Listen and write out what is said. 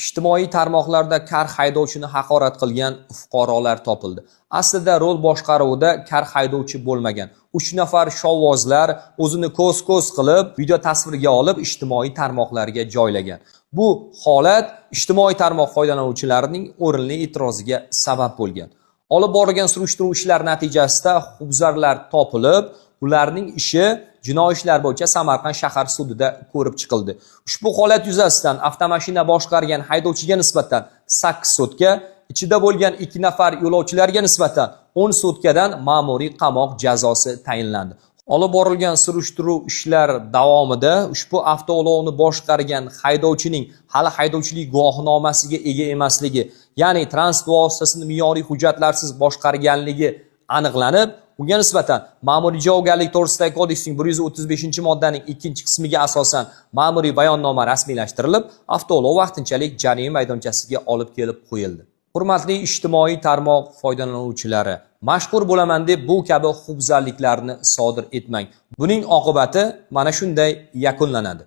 Ijtimoiy tarmoqlarda kar haydovchini haqorat qilgan fuqarolar topildi. Aslida rol boshqaruvida kar haydovchi bo'lmagan. 3 nafar shovvozlar o'zini ko'z-ko'z qilib, video tasvirga olib ijtimoiy tarmoqlarga joylagan. Bu holat ijtimoiy tarmoq foydalanuvchilarining o'rinli e'tiroziga sabab bo'lgan. Olib borilgan surishtiruv ishlari natijasida huquqbuzarlar topilib, ularning ishi jinoiy ishlar bo'yicha Samarqand shahar sudida ko'rib chiqildi. Ushbu holat yuzasidan avtomashina boshqargan haydovchiga nisbatan 8 sutka, ichida bo'lgan 2 nafar yo'lovchilarga nisbatan 10 sutkadan ma'muriy qamoq jazosi tayinlandi. Olib borilgan surishtiruv ishlar davomida ushbu avtoulovni boshqargan haydovchining hali haydovchilik guvohnomasiga ega emasligi, ya'ni transport vositasini me'yoriy hujjatlarsiz boshqarganligi aniqlanib, unga nisbatan ma'muriy javobgarlik to'g'risidagi kodeksning 135-moddaning 2-qismiga asosan ma'muriy bayonnoma rasmiylashtirilib, avtoulov vaqtinchalik jarima maydonchasiga olib kelib qo'yildi. Hurmatli ijtimoiy tarmoq foydalanuvchilari, mashhur bo'laman deb bu kabi huquqbuzarliklarni sodir etmang. Buning oqibati mana shunday yakunlanadi.